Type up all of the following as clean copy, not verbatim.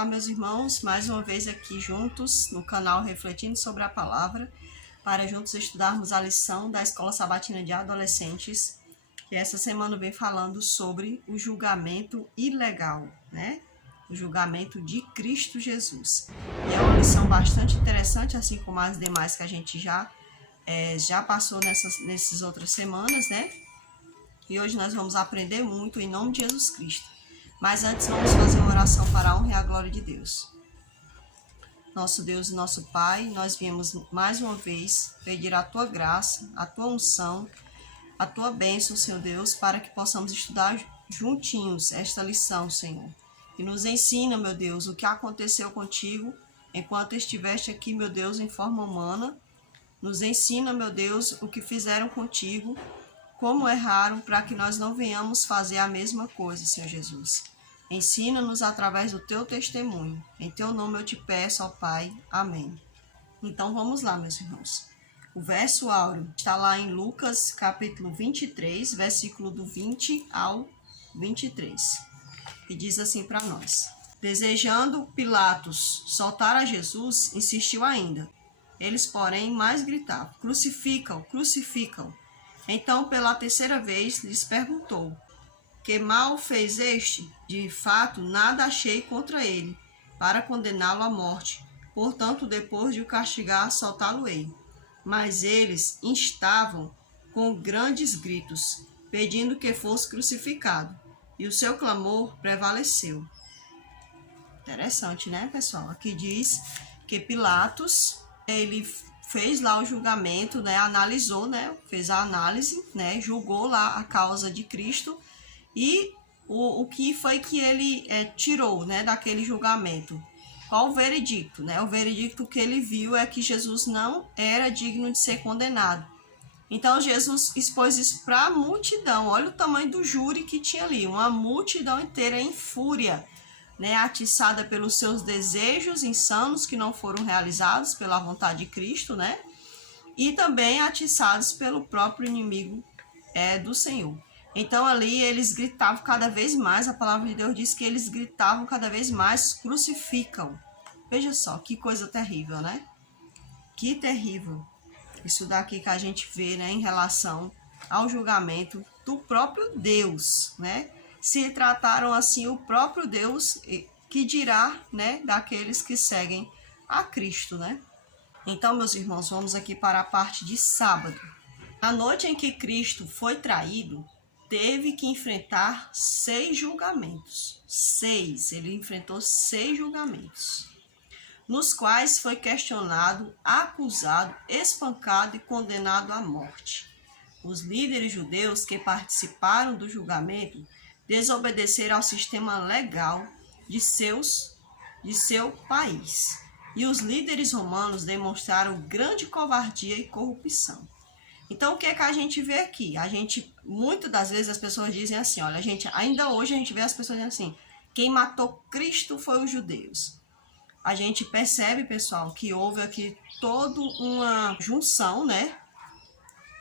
Olá, meus irmãos, mais uma vez aqui juntos no canal Refletindo sobre a Palavra, para juntos estudarmos a lição da Escola Sabatina de Adolescentes, que essa semana vem falando sobre o julgamento ilegal, né? O julgamento de Cristo Jesus. E é uma lição bastante interessante, assim como as demais que a gente já passou nessas outras semanas, né? E hoje nós vamos aprender muito em nome de Jesus Cristo. Mas antes vamos fazer uma oração para a honra e a glória de Deus. Nosso Deus e nosso Pai, nós viemos mais uma vez pedir a Tua graça, a Tua unção, a Tua bênção, Senhor Deus, para que possamos estudar juntinhos esta lição, Senhor. E nos ensina, meu Deus, o que aconteceu contigo enquanto estiveste aqui, meu Deus, em forma humana. Nos ensina, meu Deus, o que fizeram contigo, como erraram, para que nós não venhamos fazer a mesma coisa, Senhor Jesus. Ensina-nos através do Teu testemunho. Em Teu nome eu te peço, ó Pai. Amém. Então vamos lá, meus irmãos. O verso áureo está lá em Lucas, capítulo 23, versículo do 20 ao 23. E diz assim para nós. Desejando Pilatos soltar a Jesus, insistiu ainda. Eles, porém, mais gritavam: crucificam, crucificam. Então, pela terceira vez, lhes perguntou: que mal fez este? De fato, nada achei contra ele, para condená-lo à morte. Portanto, depois de o castigar, soltá-lo-ei. Mas eles instavam com grandes gritos, pedindo que fosse crucificado. E o seu clamor prevaleceu. Interessante, né, pessoal? Aqui diz que Pilatos, ele fez lá o julgamento, né, analisou, né, fez a análise, né, julgou lá a causa de Cristo e o que foi que ele tirou, né, daquele julgamento. Qual o veredicto, né? O veredicto que ele viu é que Jesus não era digno de ser condenado. Então Jesus expôs isso para a multidão. Olha o tamanho do júri que tinha ali, uma multidão inteira em fúria, né, atiçada pelos seus desejos insanos que não foram realizados pela vontade de Cristo, né? E também atiçados pelo próprio inimigo do Senhor. Então ali eles gritavam cada vez mais, a palavra de Deus diz que eles gritavam cada vez mais: crucificam. Veja só, que coisa terrível, né? Que terrível. Isso daqui que a gente vê, né, em relação ao julgamento do próprio Deus, né? Se trataram assim o próprio Deus, que dirá, né, daqueles que seguem a Cristo, né? Então, meus irmãos, vamos aqui para a parte de sábado. Na noite em que Cristo foi traído, teve que enfrentar 6 julgamentos. 6, ele enfrentou 6 julgamentos, nos quais foi questionado, acusado, espancado e condenado à morte. Os líderes judeus que participaram do julgamento desobedeceram ao sistema legal de seu país. E os líderes romanos demonstraram grande covardia e corrupção. Então, o que é que a gente vê aqui? Muitas das vezes as pessoas dizem assim, olha, ainda hoje a gente vê as pessoas dizendo assim: quem matou Cristo foi os judeus. A gente percebe, pessoal, que houve aqui toda uma junção, né,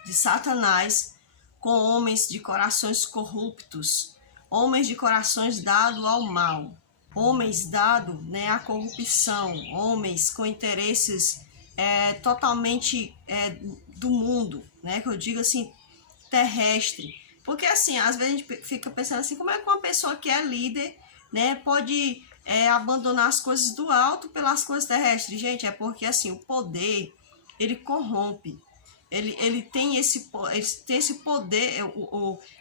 de Satanás com homens de corações corruptos, homens de corações dados ao mal, homens dados, né, à corrupção, homens com interesses totalmente do mundo, né, que eu digo assim, terrestre. Porque assim, às vezes a gente fica pensando assim, como é que uma pessoa que é líder, né, pode abandonar as coisas do alto pelas coisas terrestres? Gente, é porque assim, o poder, ele corrompe. Ele tem esse poder,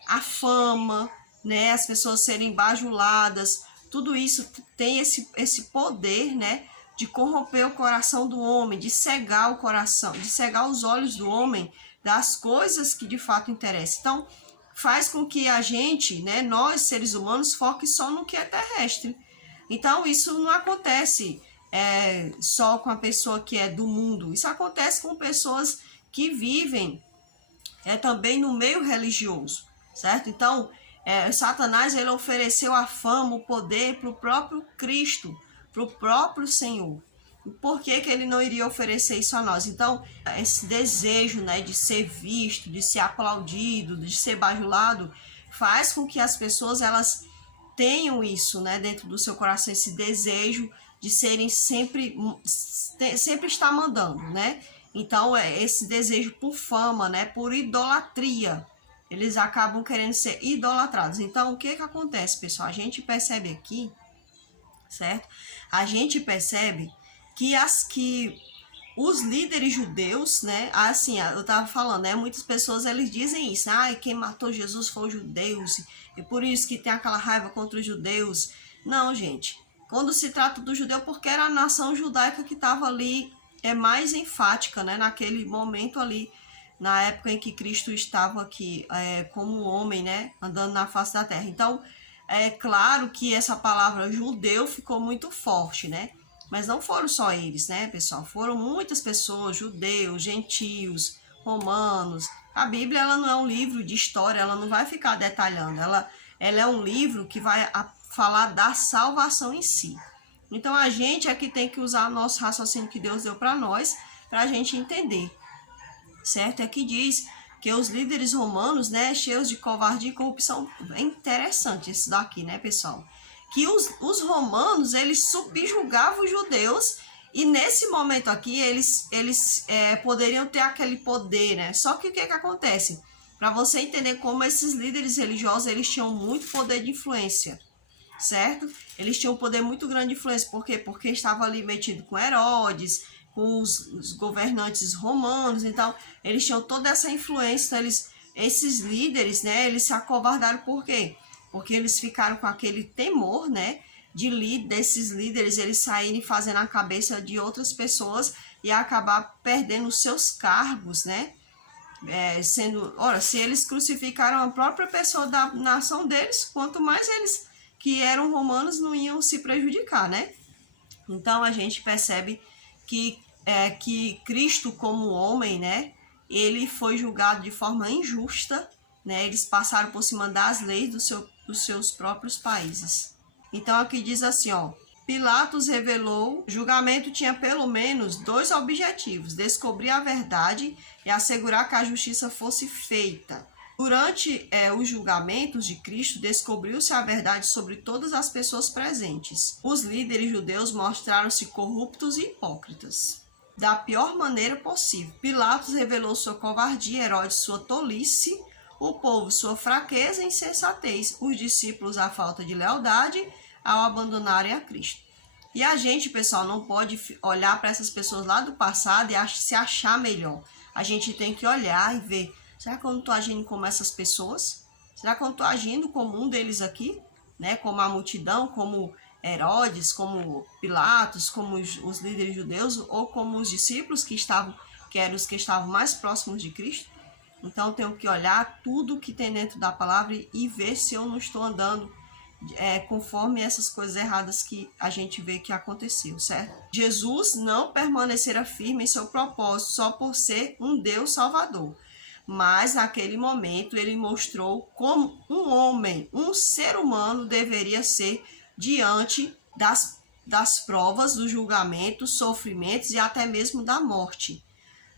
a fama, né, as pessoas serem bajuladas, tudo isso tem esse poder, né, de corromper o coração do homem, de cegar o coração, de cegar os olhos do homem das coisas que de fato interessam. Então, faz com que a gente, né, nós seres humanos, foque só no que é terrestre. Então, isso não acontece só com a pessoa que é do mundo, isso acontece com pessoas que vivem também no meio religioso, certo? Então, Satanás, ele ofereceu a fama, o poder para o próprio Cristo, para o próprio Senhor. Por que ele não iria oferecer isso a nós? Então, esse desejo, né, de ser visto, de ser aplaudido, de ser bajulado, faz com que as pessoas elas tenham isso, né, dentro do seu coração, esse desejo de serem sempre estar mandando, né? Então, esse desejo por fama, né, por idolatria, eles acabam querendo ser idolatrados. Então, o que acontece, pessoal? A gente percebe aqui, certo? A gente percebe que os líderes judeus, né, assim, eu tava falando, né, muitas pessoas, eles dizem isso, quem matou Jesus foi os judeus, e por isso que tem aquela raiva contra os judeus. Não, gente, quando se trata do judeu, porque era a nação judaica que estava ali, mais enfática, né, naquele momento ali, na época em que Cristo estava aqui, como homem, né, andando na face da terra. Então, é claro que essa palavra judeu ficou muito forte, né? Mas não foram só eles, né, pessoal? Foram muitas pessoas, judeus, gentios, romanos. A Bíblia, ela não é um livro de história, ela não vai ficar detalhando. Ela é um livro que vai falar da salvação em si. Então, a gente é que tem que usar o nosso raciocínio que Deus deu para nós, para a gente entender, certo? Aqui diz que os líderes romanos, né, cheios de covardia e corrupção. É interessante isso daqui, né, pessoal? Que os romanos, eles subjugavam os judeus, e nesse momento aqui, eles poderiam ter aquele poder, né? Só que o que acontece? Para você entender como esses líderes religiosos, eles tinham muito poder de influência, certo? Eles tinham um poder muito grande de influência. Por quê? Porque estavam ali metido com Herodes, com os governantes romanos. Então, eles tinham toda essa influência. Então, esses líderes, né, eles se acovardaram. Por quê? Porque eles ficaram com aquele temor, né, desses líderes, eles saírem fazendo a cabeça de outras pessoas e acabar perdendo os seus cargos, né? Se eles crucificaram a própria pessoa da nação deles, quanto mais eles que eram romanos não iam se prejudicar, né? Então, a gente percebe que Cristo, como homem, né, ele foi julgado de forma injusta, né? Eles passaram por cima das leis dos seus próprios países. Então, aqui diz assim, ó: Pilatos revelou, o julgamento tinha pelo menos 2 objetivos: descobrir a verdade e assegurar que a justiça fosse feita. Durante os julgamentos de Cristo, descobriu-se a verdade sobre todas as pessoas presentes. Os líderes judeus mostraram-se corruptos e hipócritas, da pior maneira possível. Pilatos revelou sua covardia, Herodes sua tolice, o povo sua fraqueza e insensatez, os discípulos a falta de lealdade ao abandonarem a Cristo. E a gente, pessoal, não pode olhar para essas pessoas lá do passado e se achar melhor. A gente tem que olhar e ver: será que eu não estou agindo como essas pessoas? Será que eu não estou agindo como um deles aqui? Né? Como a multidão, como Herodes, como Pilatos, como os líderes judeus, ou como os discípulos que eram os que estavam mais próximos de Cristo? Então, tenho que olhar tudo que tem dentro da palavra e ver se eu não estou andando conforme essas coisas erradas que a gente vê que aconteceu, certo? Jesus não permanecera firme em seu propósito só por ser um Deus Salvador, mas naquele momento ele mostrou como um homem, um ser humano deveria ser diante das provas, do julgamento, sofrimentos e até mesmo da morte.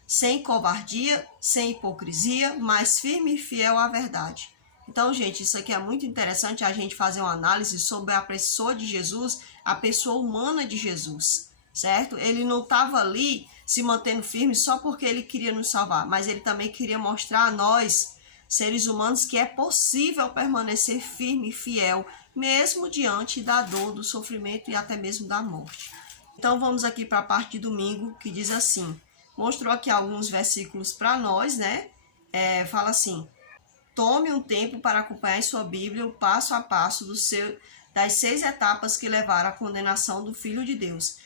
Sem covardia, sem hipocrisia, mas firme e fiel à verdade. Então, gente, isso aqui é muito interessante, a gente fazer uma análise sobre a pessoa de Jesus, a pessoa humana de Jesus, certo? Ele não estava ali se mantendo firme só porque ele queria nos salvar, mas ele também queria mostrar a nós, seres humanos, que é possível permanecer firme e fiel, mesmo diante da dor, do sofrimento e até mesmo da morte. Então, vamos aqui para a parte de domingo, que diz assim: mostrou aqui alguns versículos para nós, né? Fala assim: tome um tempo para acompanhar em sua Bíblia o passo a passo das 6 etapas que levaram à condenação do Filho de Deus.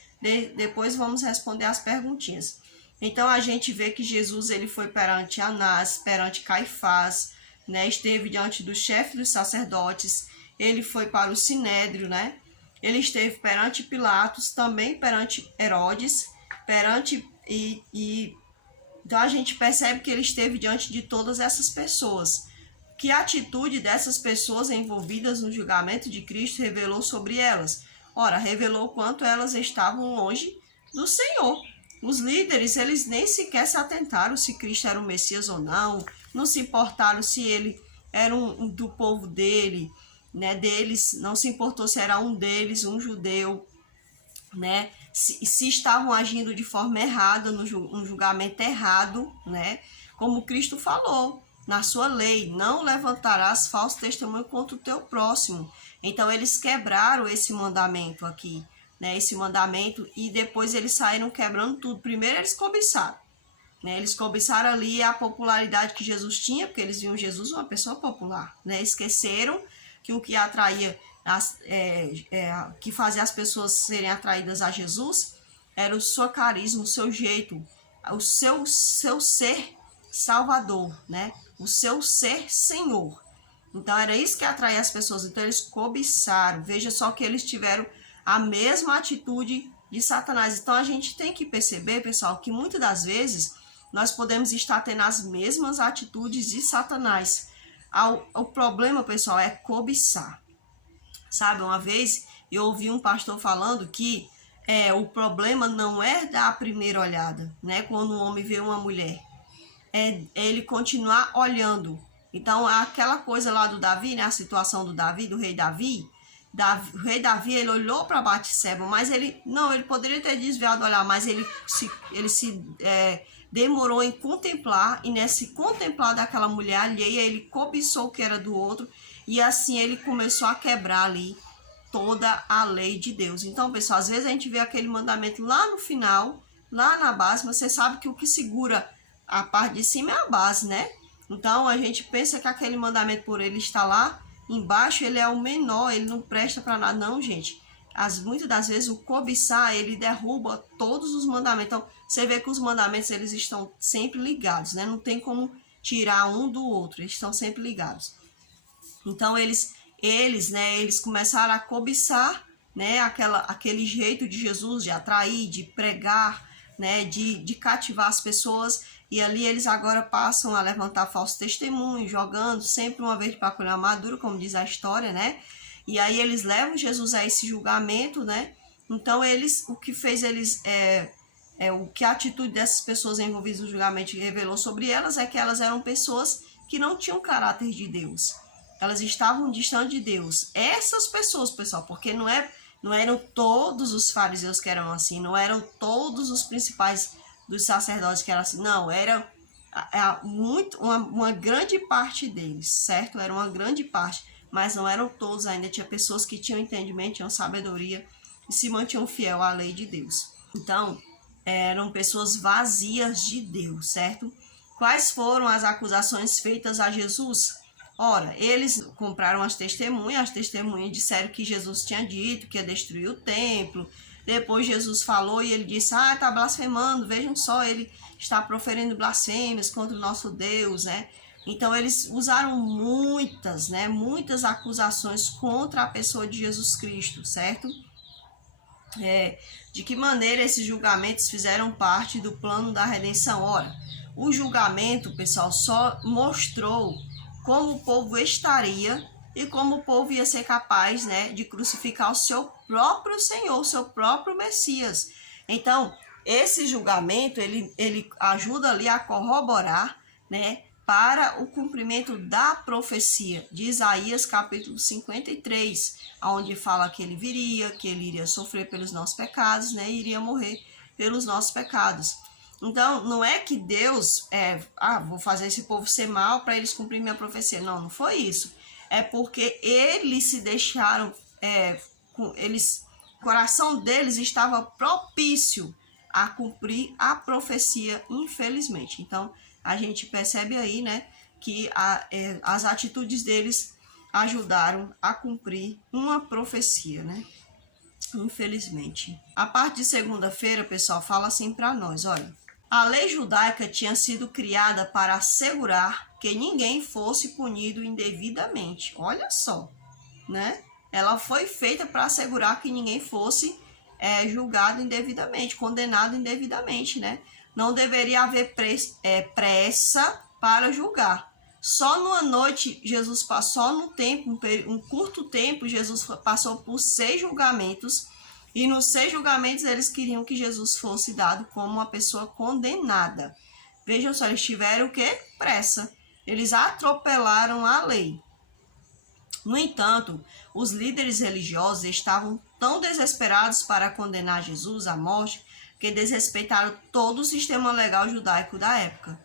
Depois vamos responder as perguntinhas. Então, a gente vê que Jesus ele foi perante Anás, perante Caifás, né? Esteve diante do chefe dos sacerdotes, ele foi para o Sinédrio, né? Ele esteve perante Pilatos, também perante Herodes, então a gente percebe que ele esteve diante de todas essas pessoas. Que a atitude dessas pessoas envolvidas no julgamento de Cristo revelou sobre elas? Ora, revelou quanto elas estavam longe do Senhor. Os líderes, eles nem sequer se atentaram se Cristo era o Messias ou não se importaram se ele era do povo dele, né, deles, não se importou se era um deles, um judeu, né, se estavam agindo de forma errada, um julgamento errado, né, como Cristo falou na sua lei, não levantarás falso testemunho contra o teu próximo. Então eles quebraram esse mandamento aqui, né, esse mandamento, e depois eles saíram quebrando tudo. Primeiro eles cobiçaram, né, eles cobiçaram ali a popularidade que Jesus tinha, porque eles viam Jesus uma pessoa popular, né, esqueceram que o que atraía, que fazia as pessoas serem atraídas a Jesus era o seu carisma, o seu jeito, o seu ser salvador, né? O seu ser Senhor. Então era isso que atraía as pessoas. Então eles cobiçaram. Veja só que eles tiveram a mesma atitude de Satanás. Então a gente tem que perceber, pessoal, que muitas das vezes nós podemos estar tendo as mesmas atitudes de Satanás. O problema, pessoal, é cobiçar. Sabe, uma vez eu ouvi um pastor falando que o problema não é da primeira olhada, né? Quando um homem vê uma mulher, é ele continuar olhando. Então, aquela coisa lá do Davi, né? A situação do Davi, do rei Davi. O rei Davi, ele olhou para Batseba, mas ele poderia ter desviado o olhar, mas ele se demorou em contemplar, e nesse contemplar daquela mulher alheia, ele cobiçou o que era do outro, e assim ele começou a quebrar ali toda a lei de Deus. Então, pessoal, às vezes a gente vê aquele mandamento lá no final, lá na base, mas você sabe que o que segura a parte de cima é a base, né? Então, a gente pensa que aquele mandamento, por ele estar lá embaixo, ele é o menor, ele não presta para nada. Não, gente. Muitas das vezes o cobiçar, ele derruba todos os mandamentos. Então, você vê que os mandamentos, eles estão sempre ligados, né? Não tem como tirar um do outro, eles estão sempre ligados. Então, eles começaram a cobiçar, né? Aquele jeito de Jesus de atrair, de pregar, né? De cativar as pessoas. E ali eles agora passam a levantar falso testemunho, jogando sempre uma vez para colher madura, como diz a história, né? E aí eles levam Jesus a esse julgamento, né? Então o que fez eles, o que a atitude dessas pessoas envolvidas no julgamento revelou sobre elas é que elas eram pessoas que não tinham caráter de Deus. Elas estavam distantes de Deus. Essas pessoas, pessoal, porque não eram todos os fariseus que eram assim, não eram todos os principais dos sacerdotes que eram assim, não, era uma grande parte deles, certo? Era uma grande parte, mas não eram todos ainda. Tinha pessoas que tinham entendimento, tinham sabedoria e se mantinham fiel à lei de Deus. Então, eram pessoas vazias de Deus, certo? Quais foram as acusações feitas a Jesus? Ora, eles compraram as testemunhas disseram que Jesus tinha dito que ia destruir o templo. Depois Jesus falou e ele disse, está blasfemando, vejam só, ele está proferindo blasfêmias contra o nosso Deus, né? Então eles usaram muitas acusações contra a pessoa de Jesus Cristo, certo? De que maneira esses julgamentos fizeram parte do plano da redenção? Ora, o julgamento, pessoal, só mostrou como o povo estaria e como o povo ia ser capaz, né, de crucificar o seu próprio Senhor, o seu próprio Messias. Então, esse julgamento, ele ajuda ali a corroborar, né, para o cumprimento da profecia de Isaías capítulo 53, onde fala que ele viria, que ele iria sofrer pelos nossos pecados, né, e iria morrer pelos nossos pecados. Então, não é que Deus, vou fazer esse povo ser mal para eles cumprir minha profecia. Não foi isso. É porque eles se deixaram, o coração deles estava propício a cumprir a profecia, infelizmente. Então, a gente percebe aí, né, que as atitudes deles ajudaram a cumprir uma profecia, né? Infelizmente. A parte de segunda-feira, pessoal, fala assim para nós, olha. A lei judaica tinha sido criada para assegurar que ninguém fosse punido indevidamente. Olha só, né? Ela foi feita para assegurar que ninguém fosse julgado indevidamente, condenado indevidamente, né? Não deveria haver pressa para julgar. Só numa noite, Jesus passou um curto tempo, Jesus passou por 6 julgamentos. E nos 6 julgamentos eles queriam que Jesus fosse dado como uma pessoa condenada. Vejam só, eles tiveram o quê? Pressa. Eles atropelaram a lei. No entanto, os líderes religiosos estavam tão desesperados para condenar Jesus à morte que desrespeitaram todo o sistema legal judaico da época.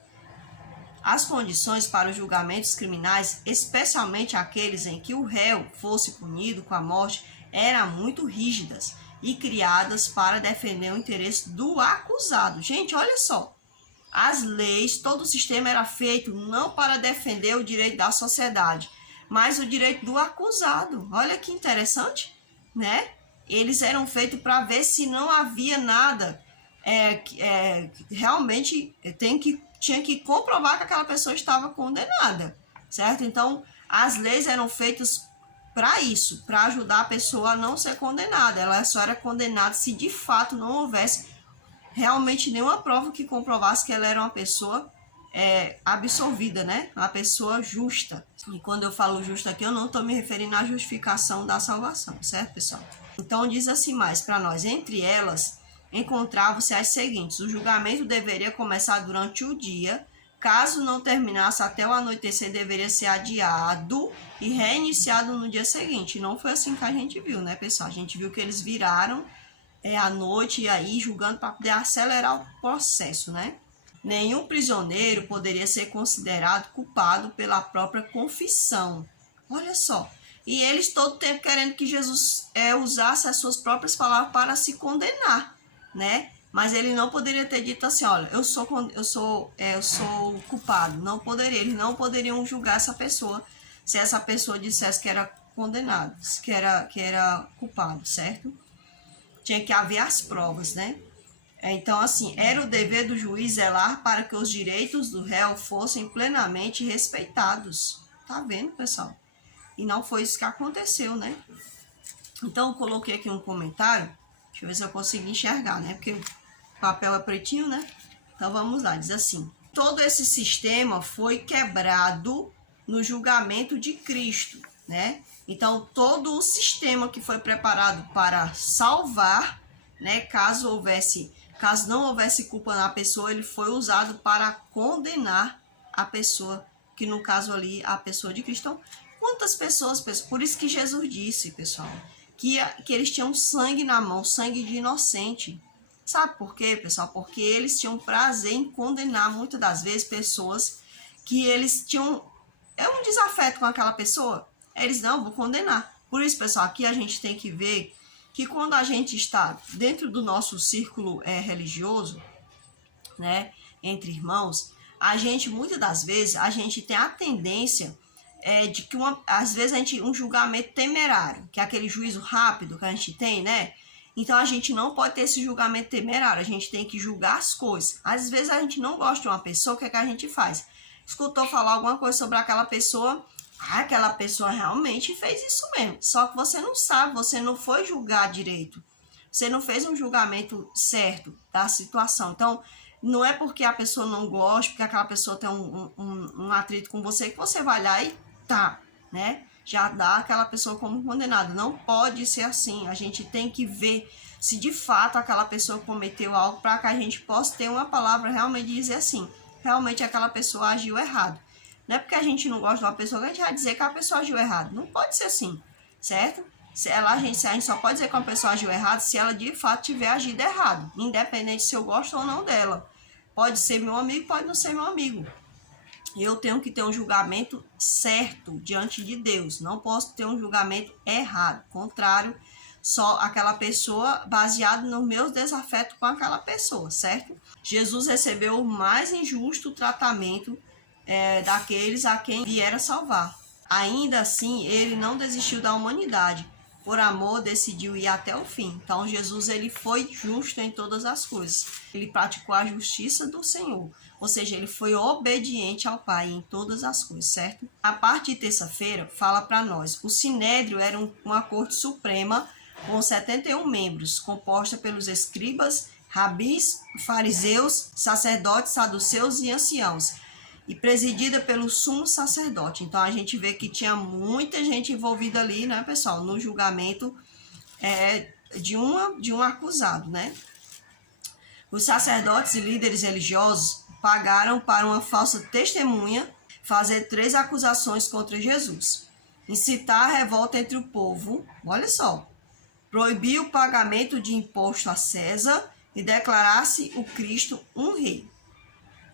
As condições para os julgamentos criminais, especialmente aqueles em que o réu fosse punido com a morte, eram muito rígidas e criadas para defender o interesse do acusado. Gente, olha só. As leis, todo o sistema era feito não para defender o direito da sociedade, mas o direito do acusado. Olha que interessante, né? Eles eram feitos para ver se não havia nada. Realmente tinha que comprovar que aquela pessoa estava condenada, certo? Então, as leis eram feitas para isso, para ajudar a pessoa a não ser condenada. Ela só era condenada se de fato não houvesse realmente nenhuma prova que comprovasse que ela era uma pessoa absolvida, né? Uma pessoa justa. E quando eu falo justa aqui, eu não estou me referindo à justificação da salvação, certo, pessoal? Então, diz assim mais para nós. Entre elas, encontravam-se as seguintes. O julgamento deveria começar durante o dia. Caso não terminasse até o anoitecer, deveria ser adiado e reiniciado no dia seguinte. Não foi assim que a gente viu, né, pessoal? A gente viu que eles viraram à noite e aí julgando para poder acelerar o processo, né? Nenhum prisioneiro poderia ser considerado culpado pela própria confissão. Olha só. E eles todo o tempo querendo que Jesus usasse as suas próprias palavras para se condenar, né? Mas ele não poderia ter dito assim, olha, eu sou culpado. Não poderia. Eles não poderiam julgar essa pessoa se essa pessoa dissesse que era condenado, que era culpado, certo? Tinha que haver as provas, né? Então, assim, era o dever do juiz zelar para que os direitos do réu fossem plenamente respeitados. Tá vendo, pessoal? E não foi isso que aconteceu, né? Então, eu coloquei aqui um comentário. Deixa eu ver se eu consigo enxergar, né? Porque o papel é pretinho, né? Então, vamos lá. Diz assim. Todo esse sistema foi quebrado no julgamento de Cristo, né? Então, todo o sistema que foi preparado para salvar, né? Caso não houvesse culpa na pessoa, ele foi usado para condenar a pessoa, que no caso ali, a pessoa de Cristo. Então, quantas pessoas, por isso que Jesus disse, pessoal, que eles tinham sangue na mão, sangue de inocente. Sabe por quê, pessoal? Porque eles tinham prazer em condenar, muitas das vezes, pessoas que eles tinham um desafeto com aquela pessoa. Eles não, vou condenar. Por isso, pessoal, aqui a gente tem que ver que quando a gente está dentro do nosso círculo religioso, né, entre irmãos, a gente, muitas das vezes, a gente tem a tendência de que, às vezes, um julgamento temerário, que é aquele juízo rápido que a gente tem, né? Então, a gente não pode ter esse julgamento temerário, a gente tem que julgar as coisas. Às vezes, a gente não gosta de uma pessoa, o que é que a gente faz? Escutou falar alguma coisa sobre aquela pessoa, aquela pessoa realmente fez isso mesmo. Só que você não sabe, você não foi julgar direito. Você não fez um julgamento certo da situação. Então, não é porque a pessoa não gosta, porque aquela pessoa tem um atrito com você, que você vai lá e né? Já dá aquela pessoa como condenada. Não pode ser assim. A gente tem que ver se de fato aquela pessoa cometeu algo para que a gente possa ter uma palavra realmente dizer assim, realmente aquela pessoa agiu errado. Não é porque a gente não gosta de uma pessoa que a gente vai dizer que a pessoa agiu errado. Não pode ser assim, certo? A gente só pode dizer que uma pessoa agiu errado se ela de fato tiver agido errado, independente se eu gosto ou não dela. Pode ser meu amigo, pode não ser meu amigo. Eu tenho que ter um julgamento certo diante de Deus. Não posso ter um julgamento errado. Contrário, só aquela pessoa baseado nos meus desafetos com aquela pessoa, certo? Jesus recebeu o mais injusto tratamento daqueles a quem viera salvar. Ainda assim, ele não desistiu da humanidade. Por amor, decidiu ir até o fim. Então, Jesus ele foi justo em todas as coisas. Ele praticou a justiça do Senhor. Ou seja, ele foi obediente ao Pai em todas as coisas, certo? A parte de terça-feira fala para nós. O Sinédrio era uma corte suprema com 71 membros, composta pelos escribas, rabis, fariseus, sacerdotes, saduceus e anciãos, e presidida pelo sumo sacerdote. Então, a gente vê que tinha muita gente envolvida ali, né, pessoal, no julgamento de um acusado, né? Os sacerdotes e líderes religiosos pagaram para uma falsa testemunha fazer 3 acusações contra Jesus. incitar a revolta entre o povo, olha só, proibir o pagamento de imposto a César e declarasse o Cristo um rei.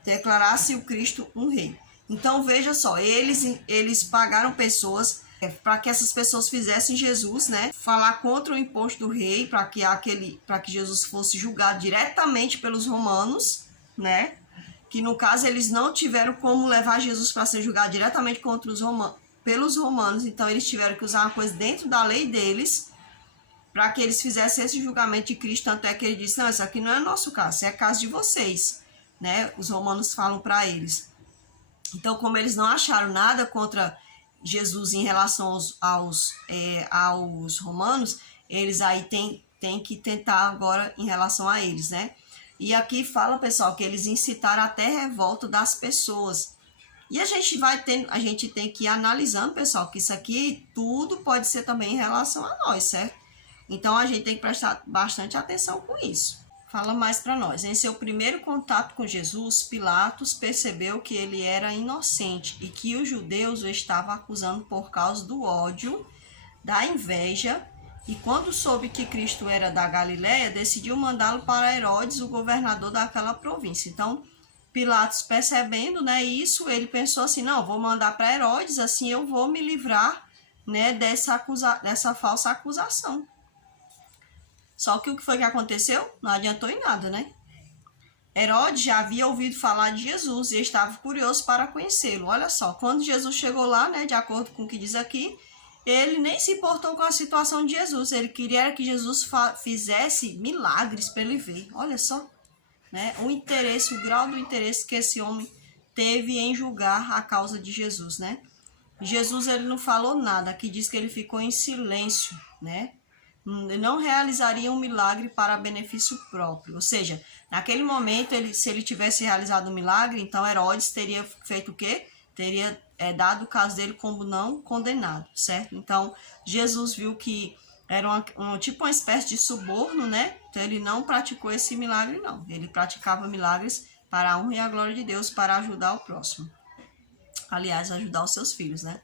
Declarasse o Cristo um rei. Então veja só, eles pagaram pessoas para que essas pessoas fizessem Jesus, né, falar contra o imposto do rei, para que Jesus fosse julgado diretamente pelos romanos, né? Que no caso eles não tiveram como levar Jesus para ser julgado diretamente contra pelos romanos, então eles tiveram que usar uma coisa dentro da lei deles para que eles fizessem esse julgamento de Cristo. Tanto é que ele disse: não, isso aqui não é nosso caso, isso é caso de vocês, né? Os romanos falam para eles. Então, como eles não acharam nada contra Jesus em relação aos romanos, eles aí têm que tentar agora em relação a eles, né? E aqui fala, pessoal, que eles incitaram até revolta das pessoas. E a gente tem que ir analisando, pessoal, que isso aqui tudo pode ser também em relação a nós, certo? Então a gente tem que prestar bastante atenção com isso. Fala mais para nós. Em seu primeiro contato com Jesus, Pilatos percebeu que ele era inocente e que os judeus o estavam acusando por causa do ódio, da inveja. E quando soube que Cristo era da Galileia, decidiu mandá-lo para Herodes, o governador daquela província. Então, Pilatos, percebendo, né, isso, ele pensou assim: não, vou mandar para Herodes, assim eu vou me livrar, né, dessa falsa acusação. Só que o que foi que aconteceu? Não adiantou em nada, né? Herodes já havia ouvido falar de Jesus e estava curioso para conhecê-lo. Olha só, quando Jesus chegou lá, né, de acordo com o que diz aqui, ele nem se importou com a situação de Jesus. Ele queria que Jesus fizesse milagres para ele ver. Olha só, né? O grau do interesse que esse homem teve em julgar a causa de Jesus, né? Jesus, ele não falou nada. Aqui diz que ele ficou em silêncio, né? Não realizaria um milagre para benefício próprio. Ou seja, naquele momento, se ele tivesse realizado um milagre, então Herodes teria feito o quê? Teria dado o caso dele como não condenado, certo? Então, Jesus viu que era uma espécie de suborno, né? Então, ele não praticou esse milagre, não. Ele praticava milagres para a honra e a glória de Deus, para ajudar o próximo. Aliás, ajudar os seus filhos, né?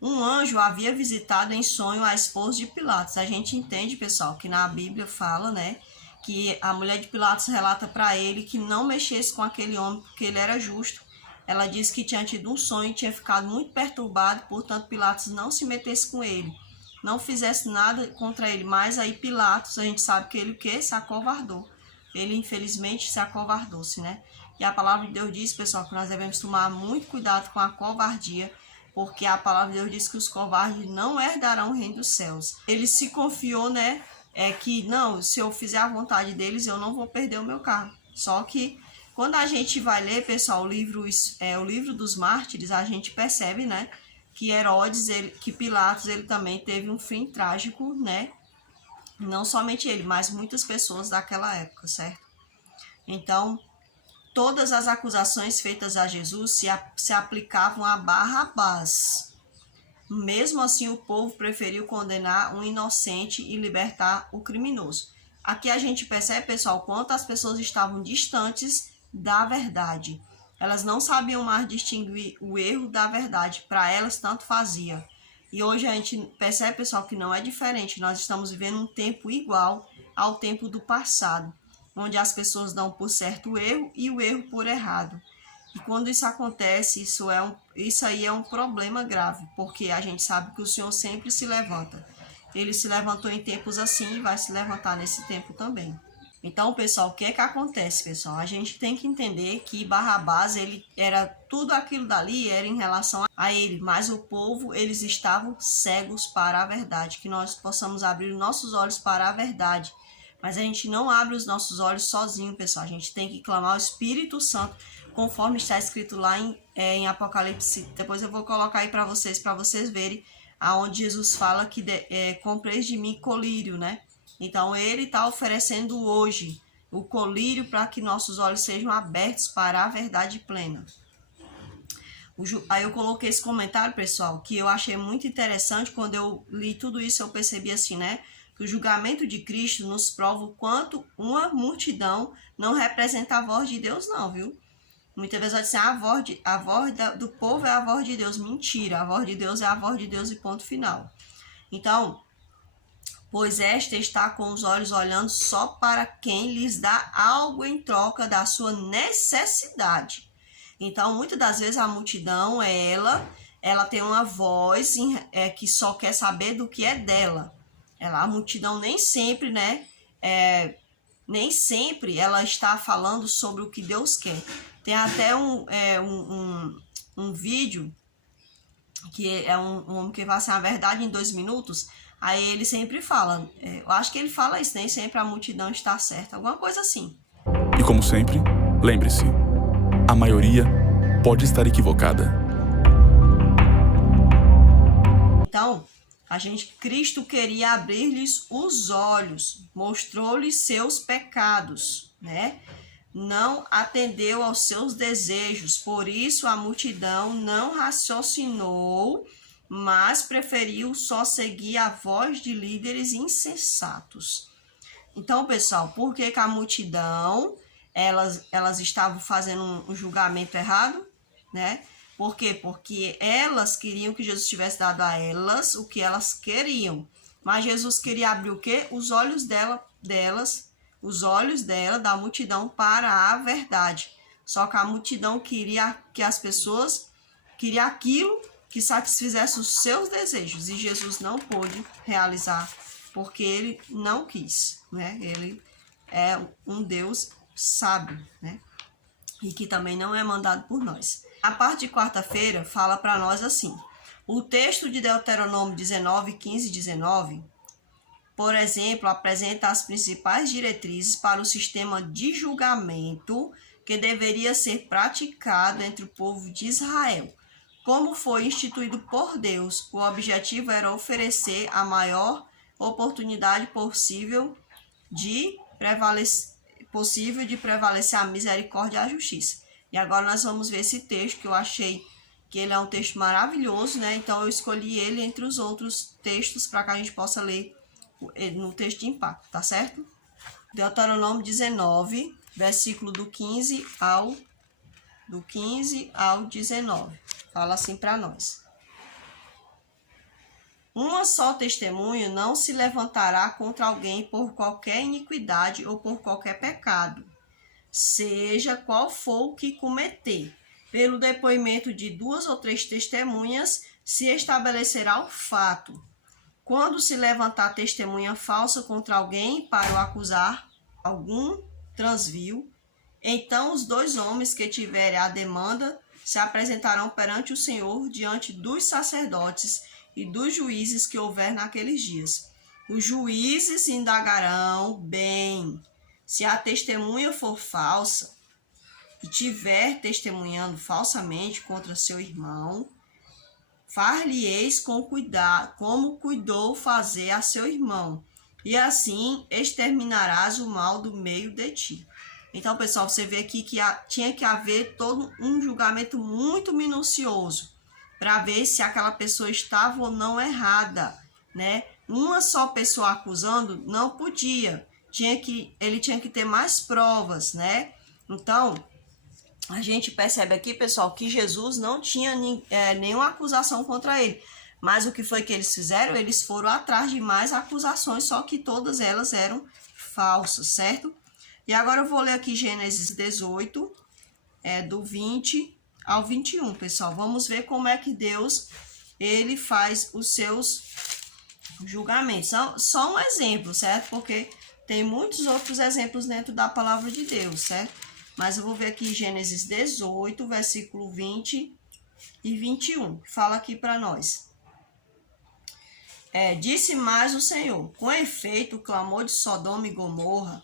Um anjo havia visitado em sonho a esposa de Pilatos. A gente entende, pessoal, que na Bíblia fala, né, que a mulher de Pilatos relata para ele que não mexesse com aquele homem porque ele era justo. Ela disse que tinha tido um sonho e tinha ficado muito perturbado, portanto Pilatos não se metesse com ele, não fizesse nada contra ele. Mas aí Pilatos, a gente sabe que ele o quê? Se acovardou. Ele infelizmente se acovardou-se, né? E a palavra de Deus diz, pessoal, que nós devemos tomar muito cuidado com a covardia, porque a palavra de Deus diz que os covardes não herdarão o reino dos céus. Ele se confiou, né, que não, se eu fizer a vontade deles, eu não vou perder o meu cargo. Só que quando a gente vai ler, pessoal, o livro dos mártires, a gente percebe, né, que que Pilatos, ele também teve um fim trágico, né? Não somente ele, mas muitas pessoas daquela época, certo? Então, todas as acusações feitas a Jesus se aplicavam a Barrabás. Mesmo assim, o povo preferiu condenar um inocente e libertar o criminoso. Aqui a gente percebe, pessoal, quanto as pessoas estavam distantes da verdade. Elas não sabiam mais distinguir o erro da verdade. Para elas, tanto fazia. E hoje a gente percebe, pessoal, que não é diferente. Nós estamos vivendo um tempo igual ao tempo do passado, onde as pessoas dão por certo o erro e o erro por errado. E quando isso acontece, isso aí é um problema grave, porque a gente sabe que o Senhor sempre se levanta. Ele se levantou em tempos assim e vai se levantar nesse tempo também. Então, pessoal, o que é que acontece, pessoal? A gente tem que entender que Barrabás, ele era tudo aquilo dali, era em relação a ele, mas o povo, eles estavam cegos para a verdade, que nós possamos abrir os nossos olhos para a verdade. Mas a gente não abre os nossos olhos sozinho, pessoal. A gente tem que clamar ao Espírito Santo, conforme está escrito lá em Apocalipse. Depois eu vou colocar aí para vocês verem, aonde Jesus fala que compreis de mim colírio, né? Então ele está oferecendo hoje o colírio para que nossos olhos sejam abertos para a verdade plena. Aí eu coloquei esse comentário, pessoal, que eu achei muito interessante. Quando eu li tudo isso, eu percebi assim, né? Que o julgamento de Cristo nos prova o quanto uma multidão não representa a voz de Deus, não, viu? Muitas vezes vai dizer, a voz do povo é a voz de Deus. Mentira, a voz de Deus é a voz de Deus e ponto final. Então, pois esta está com os olhos olhando só para quem lhes dá algo em troca da sua necessidade. Então, muitas das vezes a multidão, ela tem uma voz que só quer saber do que é dela. A multidão nem sempre, nem sempre ela está falando sobre o que Deus quer. Tem até um vídeo que é um homem que vai ser a verdade em 2 minutos. Aí ele sempre fala, eu acho que ele fala isso, nem sempre a multidão está certa, alguma coisa assim. E como sempre, lembre-se, a maioria pode estar equivocada. Então, Cristo queria abrir-lhes os olhos, mostrou-lhes seus pecados, né? Não atendeu aos seus desejos, por isso a multidão não raciocinou, mas preferiu só seguir a voz de líderes insensatos. Então, pessoal, por que a multidão, elas estavam fazendo um julgamento errado, né? Por quê? Porque elas queriam que Jesus tivesse dado a elas o que elas queriam. Mas Jesus queria abrir o quê? Os olhos os olhos dela, da multidão, para a verdade. Só que a multidão queria que as pessoas, queria aquilo que satisfizesse os seus desejos. E Jesus não pôde realizar, porque ele não quis, né? Ele é um Deus sábio, né? E que também não é mandado por nós. A parte de quarta-feira fala para nós assim. O texto de Deuteronômio 19, 15 e 19, por exemplo, apresenta as principais diretrizes para o sistema de julgamento que deveria ser praticado entre o povo de Israel. Como foi instituído por Deus, o objetivo era oferecer a maior oportunidade possível de prevalecer a misericórdia e a justiça. E agora nós vamos ver esse texto, que eu achei que ele é um texto maravilhoso, né? Então eu escolhi ele entre os outros textos para que a gente possa ler no texto de impacto, tá certo? Deuteronômio 19, versículo do 15 ao 19. Fala assim para nós. Uma só testemunha não se levantará contra alguém por qualquer iniquidade ou por qualquer pecado, seja qual for o que cometer. Pelo depoimento de 2 ou 3 testemunhas se estabelecerá o fato. Quando se levantar testemunha falsa contra alguém para o acusar algum transvio, então os 2 homens que tiverem a demanda se apresentarão perante o Senhor diante dos sacerdotes e dos juízes que houver naqueles dias. Os juízes indagarão bem. Se a testemunha for falsa e tiver testemunhando falsamente contra seu irmão, far-lhe-eis com cuidado, como cuidou fazer a seu irmão, e assim exterminarás o mal do meio de ti. Então, pessoal, você vê aqui que tinha que haver todo um julgamento muito minucioso para ver se aquela pessoa estava ou não errada, né? Uma só pessoa acusando não podia. Ele tinha que ter mais provas, né? Então, a gente percebe aqui, pessoal, que Jesus não tinha nenhuma acusação contra ele. Mas o que foi que eles fizeram? Eles foram atrás de mais acusações, só que todas elas eram falsas, certo? E agora eu vou ler aqui Gênesis 18, do 20 ao 21, pessoal. Vamos ver como é que Deus, ele faz os seus julgamentos. Só um exemplo, certo? Porque tem muitos outros exemplos dentro da palavra de Deus, certo? Mas eu vou ver aqui Gênesis 18, versículo 20 e 21. Fala aqui para nós. Disse mais o Senhor, com efeito, o clamor de Sodoma e Gomorra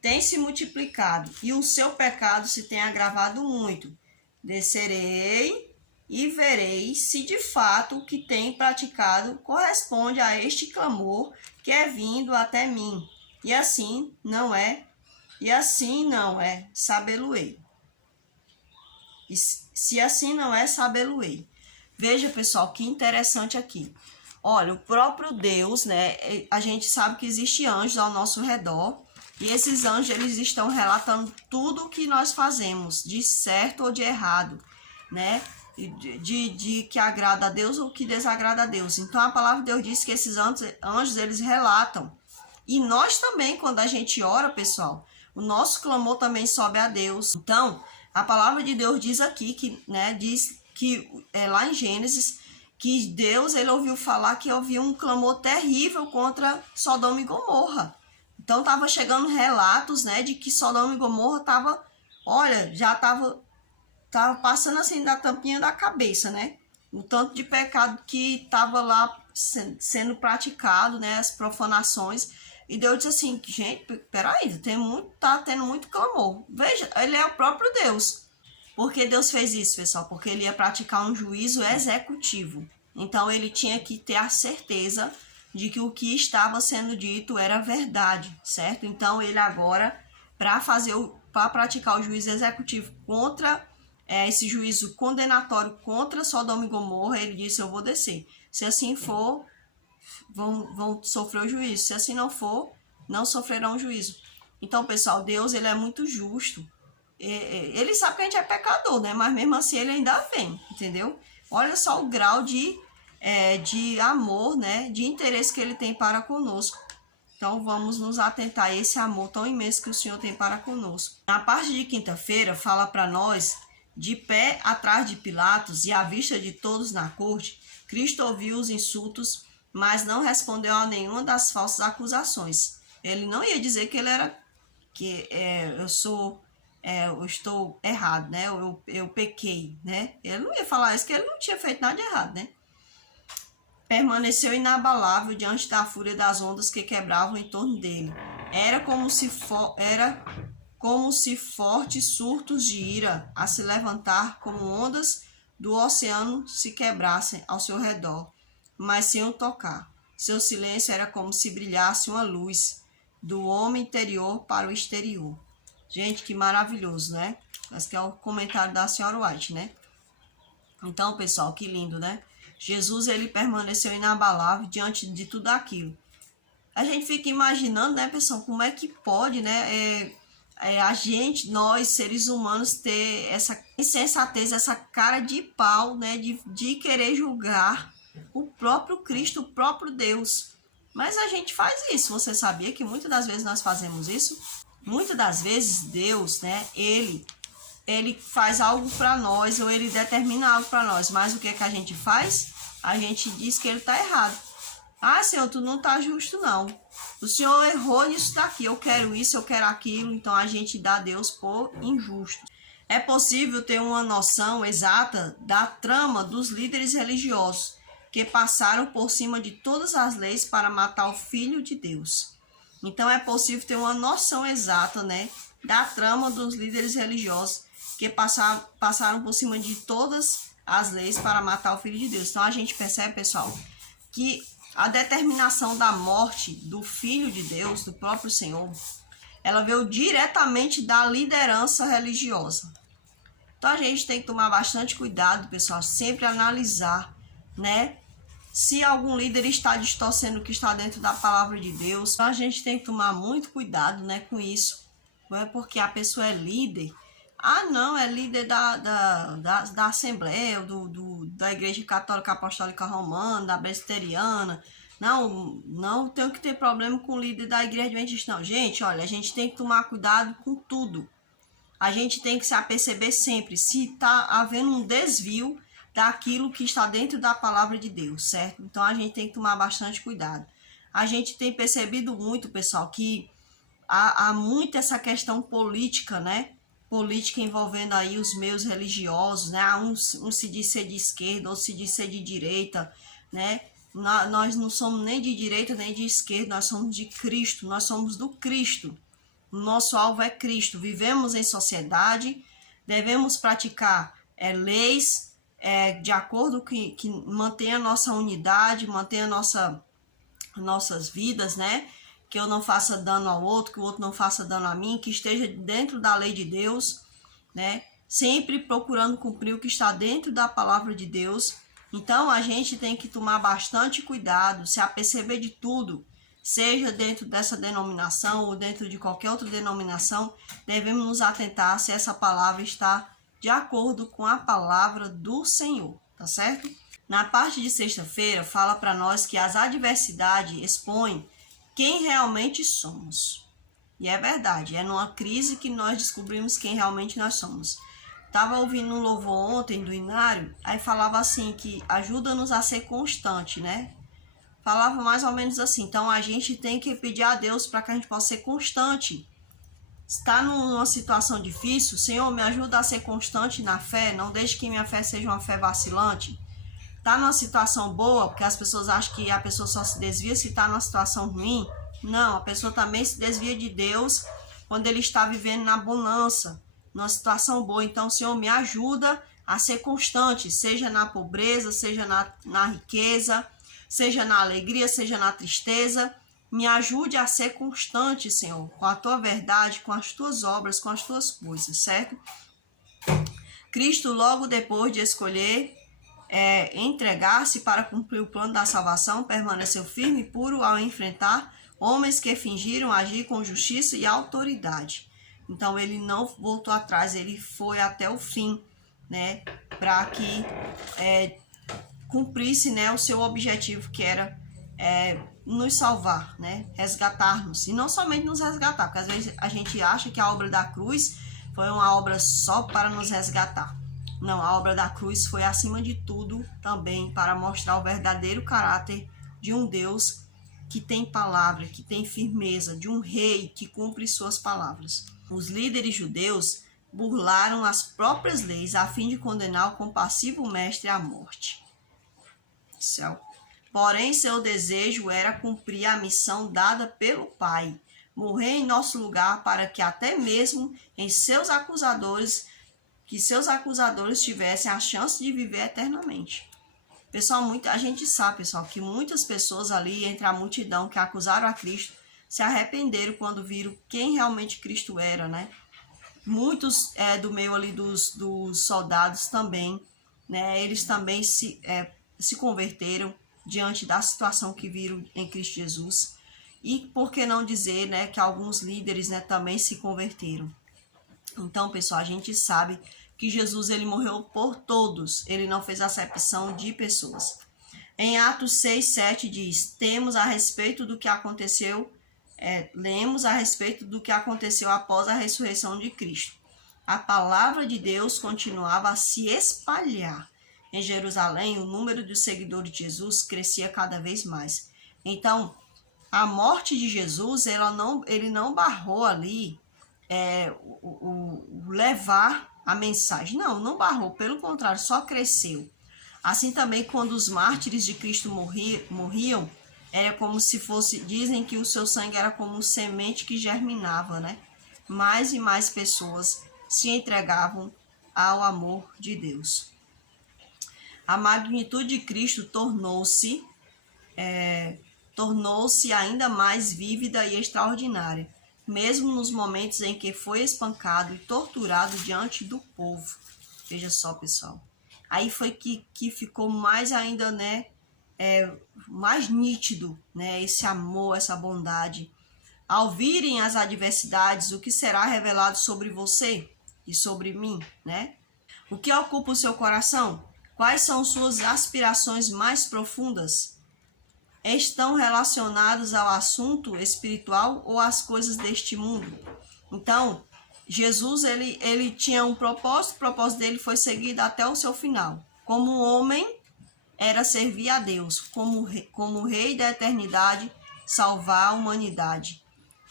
tem se multiplicado e o seu pecado se tem agravado muito. Descerei e verei se de fato o que tem praticado corresponde a este clamor que é vindo até mim. E assim não é, sabê-lo-ei. E se assim não é, sabê-lo-ei. Veja, pessoal, que interessante aqui. Olha, o próprio Deus, né? A gente sabe que existe anjos ao nosso redor E esses anjos, eles estão relatando tudo o que nós fazemos, de certo ou de errado, né? De que agrada a Deus ou que desagrada a Deus. Então a palavra de Deus diz que esses anjos, eles relatam. E nós também, quando a gente ora, pessoal, o nosso clamor também sobe a Deus. Então, a palavra de Deus diz aqui, que, né, diz que lá em Gênesis, que Deus, ele ouviu falar que havia um clamor terrível contra Sodoma e Gomorra. Então, estava chegando relatos, né, de que Sodoma e Gomorra estava, olha, já estava passando assim da tampinha da cabeça, né? O tanto de pecado que estava lá sendo praticado, né, as profanações. E Deus disse assim, gente, peraí, tá tendo muito clamor. Veja, ele é o próprio Deus. Por que Deus fez isso, pessoal? Porque ele ia praticar um juízo executivo. Então, ele tinha que ter a certeza de que o que estava sendo dito era verdade, certo? Então, ele agora, para praticar o juízo executivo contra esse juízo condenatório contra Sodoma e Gomorra, ele disse, eu vou descer. Se assim for, vão sofrer o juízo. Se assim não for, não sofrerão o juízo. Então, pessoal, Deus, ele é muito justo. Ele sabe que a gente é pecador, né? Mas mesmo assim, ele ainda vem, entendeu? Olha só o grau de amor, né? De interesse que ele tem para conosco. Então, vamos nos atentar a esse amor tão imenso que o Senhor tem para conosco. Na parte de quinta-feira, fala para nós, de pé atrás de Pilatos e à vista de todos na corte, Cristo ouviu os insultos, mas não respondeu a nenhuma das falsas acusações. Ele não ia dizer que ele era, eu estou errado, né? Eu pequei, né? Ele não ia falar isso, que ele não tinha feito nada de errado, né? Permaneceu inabalável diante da fúria das ondas que quebravam em torno dele. Era como se fortes surtos de ira a se levantar como ondas do oceano se quebrassem ao seu redor, mas sem o tocar. Seu silêncio era como se brilhasse uma luz do homem interior para o exterior. Gente, que maravilhoso, né? Esse que é o comentário da senhora White, né? Então, pessoal, que lindo, né? Jesus, ele permaneceu inabalável diante de tudo aquilo. A gente fica imaginando, né, pessoal, como é que pode, né, nós, seres humanos, ter essa insensatez, essa cara de pau, né, de querer julgar o próprio Cristo, o próprio Deus. Mas a gente faz isso. Você sabia que muitas das vezes nós fazemos isso? Muitas das vezes Deus, né, ele faz algo para nós, ou ele determina algo para nós, mas o que a gente faz? A gente diz que ele está errado. Ah, Senhor, tu não está justo, não. O Senhor errou nisso daqui, eu quero isso, eu quero aquilo, então a gente dá a Deus por injusto. É possível ter uma noção exata da trama dos líderes religiosos que passaram por cima de todas as leis para matar o Filho de Deus. Então é possível ter uma noção exata, né, da trama dos líderes religiosos que passaram por cima de todas as leis para matar o Filho de Deus. Então a gente percebe, pessoal, que a determinação da morte do Filho de Deus, do próprio Senhor, ela veio diretamente da liderança religiosa. Então a gente tem que tomar bastante cuidado, pessoal, sempre analisar, né, se algum líder está distorcendo o que está dentro da palavra de Deus. Então a gente tem que tomar muito cuidado, né, com isso. Não é porque a pessoa é líder. Ah, não, é líder da Assembleia, da Igreja Católica Apostólica Romana, da Presbiteriana. Não tenho que ter problema com o líder da Igreja Adventista, não. Gente, olha, a gente tem que tomar cuidado com tudo. A gente tem que se aperceber sempre se está havendo um desvio daquilo que está dentro da palavra de Deus, certo? Então, a gente tem que tomar bastante cuidado. A gente tem percebido muito, pessoal, que há muito essa questão política, né? Política envolvendo aí os meios religiosos, né? Um se diz ser de esquerda, outro se diz ser de direita, né? Nós não somos nem de direita nem de esquerda, nós somos de Cristo, nós somos do Cristo. O nosso alvo é Cristo. Vivemos em sociedade, devemos praticar leis de acordo que mantenha a nossa unidade, mantenha nossas vidas, né? Que eu não faça dano ao outro, que o outro não faça dano a mim, que esteja dentro da lei de Deus, né? Sempre procurando cumprir o que está dentro da palavra de Deus. Então, a gente tem que tomar bastante cuidado, se aperceber de tudo, seja dentro dessa denominação ou dentro de qualquer outra denominação, devemos nos atentar se essa palavra está de acordo com a palavra do Senhor, tá certo? Na parte de sexta-feira, fala para nós que as adversidades expõem quem realmente somos. E é verdade, é numa crise que nós descobrimos quem realmente nós somos. Estava ouvindo um louvor ontem do Inário, aí falava assim que ajuda-nos a ser constante, né? Falava mais ou menos assim, então a gente tem que pedir a Deus para que a gente possa ser constante. Está numa situação difícil, Senhor, me ajuda a ser constante na fé, não deixe que minha fé seja uma fé vacilante. Está numa situação boa, porque as pessoas acham que a pessoa só se desvia se está numa situação ruim. Não, a pessoa também se desvia de Deus quando ele está vivendo na bonança, numa situação boa. Então, Senhor, me ajuda a ser constante, seja na pobreza, seja na riqueza, seja na alegria, seja na tristeza. Me ajude a ser constante, Senhor, com a tua verdade, com as tuas obras, com as tuas coisas, certo? Cristo, logo depois de escolher entregar-se para cumprir o plano da salvação, permaneceu firme e puro ao enfrentar homens que fingiram agir com justiça e autoridade. Então, ele não voltou atrás, ele foi até o fim, né, para que cumprisse, né, o seu objetivo, que era nos salvar, né, resgatar-nos. E não somente nos resgatar, porque às vezes a gente acha que a obra da cruz foi uma obra só para nos resgatar. Não, a obra da cruz foi, acima de tudo, também para mostrar o verdadeiro caráter de um Deus que tem palavra, que tem firmeza, de um rei que cumpre suas palavras. Os líderes judeus burlaram as próprias leis a fim de condenar o compassivo mestre à morte. Céu. Porém, seu desejo era cumprir a missão dada pelo Pai, morrer em nosso lugar para que até mesmo em seus acusadores tivessem a chance de viver eternamente. Pessoal, a gente sabe, pessoal, que muitas pessoas ali entre a multidão que acusaram a Cristo se arrependeram quando viram quem realmente Cristo era, né? Muitos do meio ali dos soldados também, né? Eles também se converteram diante da situação que viram em Cristo Jesus. E por que não dizer, né, que alguns líderes, né, também se converteram. Então, pessoal, a gente sabe que Jesus, ele morreu por todos, ele não fez acepção de pessoas. Em Atos 6:7 diz, lemos a respeito do que aconteceu após a ressurreição de Cristo. A palavra de Deus continuava a se espalhar. Em Jerusalém, o número de seguidores de Jesus crescia cada vez mais. Então, a morte de Jesus, ele não barrou ali levar a mensagem. Não barrou, pelo contrário, só cresceu. Assim também, quando os mártires de Cristo morriam, era como se fosse, dizem que o seu sangue era como semente que germinava, né? Mais e mais pessoas se entregavam ao amor de Deus. A magnitude de Cristo tornou-se ainda mais vívida e extraordinária, mesmo nos momentos em que foi espancado e torturado diante do povo. Veja só, pessoal. Aí foi que ficou mais ainda, né, mais nítido, né, esse amor, essa bondade. Ao virem as adversidades, o que será revelado sobre você e sobre mim, né? O que ocupa o seu coração? Quais são suas aspirações mais profundas? Estão relacionados ao assunto espiritual ou às coisas deste mundo? Então, Jesus, ele tinha um propósito, o propósito dele foi seguido até o seu final. Como homem, era servir a Deus, como rei da eternidade, salvar a humanidade.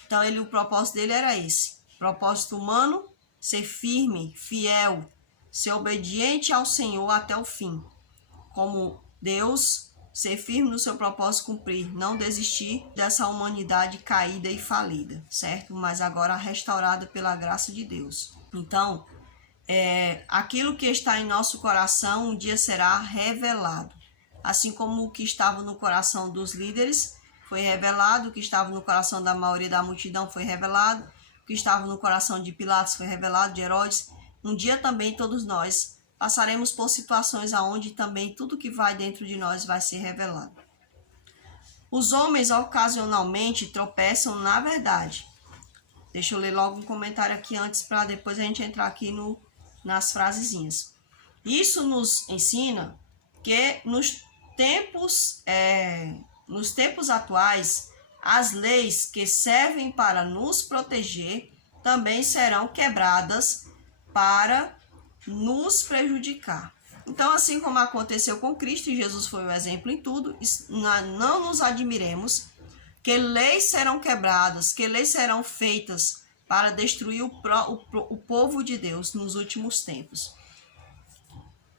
Então, o propósito dele era esse. Propósito humano, ser firme, fiel, ser obediente ao Senhor até o fim. Como Deus, ser firme no seu propósito, cumprir, não desistir dessa humanidade caída e falida, certo? Mas agora restaurada pela graça de Deus. Então, aquilo que está em nosso coração um dia será revelado. Assim como o que estava no coração dos líderes foi revelado, o que estava no coração da maioria da multidão foi revelado, o que estava no coração de Pilatos foi revelado, de Herodes. Um dia também todos nós passaremos por situações onde também tudo que vai dentro de nós vai ser revelado. Os homens ocasionalmente tropeçam na verdade. Deixa eu ler logo um comentário aqui antes para depois a gente entrar aqui nas frasezinhas. Isso nos ensina que nos tempos atuais, as leis que servem para nos proteger também serão quebradas para nos prejudicar. Então, assim como aconteceu com Cristo, e Jesus foi o exemplo em tudo, não nos admiremos que leis serão quebradas, que leis serão feitas para destruir o povo de Deus nos últimos tempos.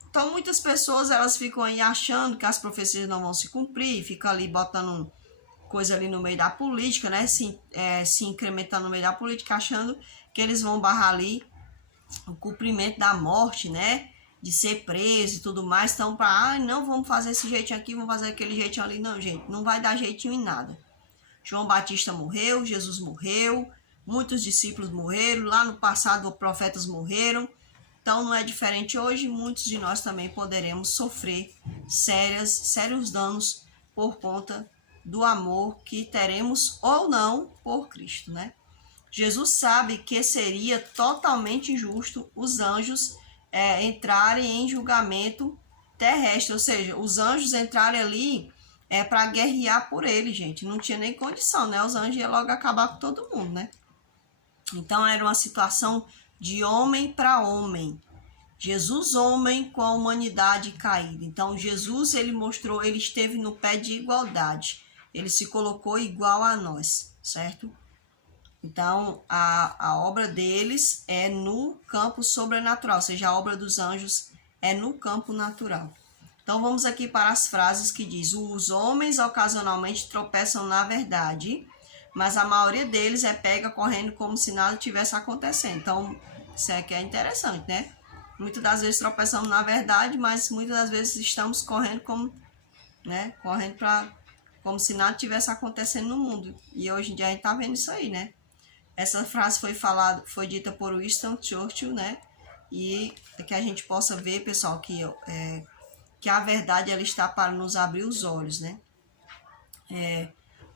Então, muitas pessoas elas ficam aí achando que as profecias não vão se cumprir, ficam ali botando coisa ali no meio da política, né? Se incrementando no meio da política, achando que eles vão barrar ali o cumprimento da morte, né? De ser preso e tudo mais. Então, não vamos fazer esse jeitinho aqui, vamos fazer aquele jeitinho ali. Não, gente, não vai dar jeitinho em nada. João Batista morreu, Jesus morreu, muitos discípulos morreram, lá no passado profetas morreram. Então, não é diferente hoje, muitos de nós também poderemos sofrer sérios danos por conta do amor que teremos ou não por Cristo, né? Jesus sabe que seria totalmente injusto os anjos entrarem em julgamento terrestre, ou seja, os anjos entrarem ali para guerrear por ele, gente. Não tinha nem condição, né? Os anjos iam logo acabar com todo mundo, né? Então, era uma situação de homem para homem. Jesus, homem, com a humanidade caída. Então, Jesus, ele esteve no pé de igualdade. Ele se colocou igual a nós, certo? Então, a obra deles é no campo sobrenatural, ou seja, a obra dos anjos é no campo natural. Então, vamos aqui para as frases que diz: os homens ocasionalmente tropeçam na verdade, mas a maioria deles é pega correndo como se nada tivesse acontecendo. Então, isso aqui é interessante, né? Muitas das vezes tropeçamos na verdade, mas muitas das vezes estamos correndo como se nada tivesse acontecendo no mundo. E hoje em dia a gente está vendo isso aí, né? Essa frase foi dita por Winston Churchill, né? E que a gente possa ver, pessoal, que a verdade ela está para nos abrir os olhos, né?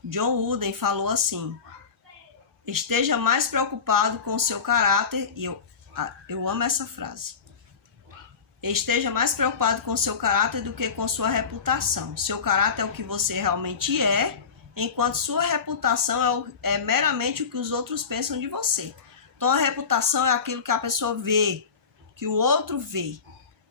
John Wooden falou assim: esteja mais preocupado com o seu caráter, e eu amo essa frase. Esteja mais preocupado com o seu caráter do que com sua reputação. Seu caráter é o que você realmente é, enquanto sua reputação é meramente o que os outros pensam de você. Então, a reputação é aquilo que a pessoa vê, que o outro vê.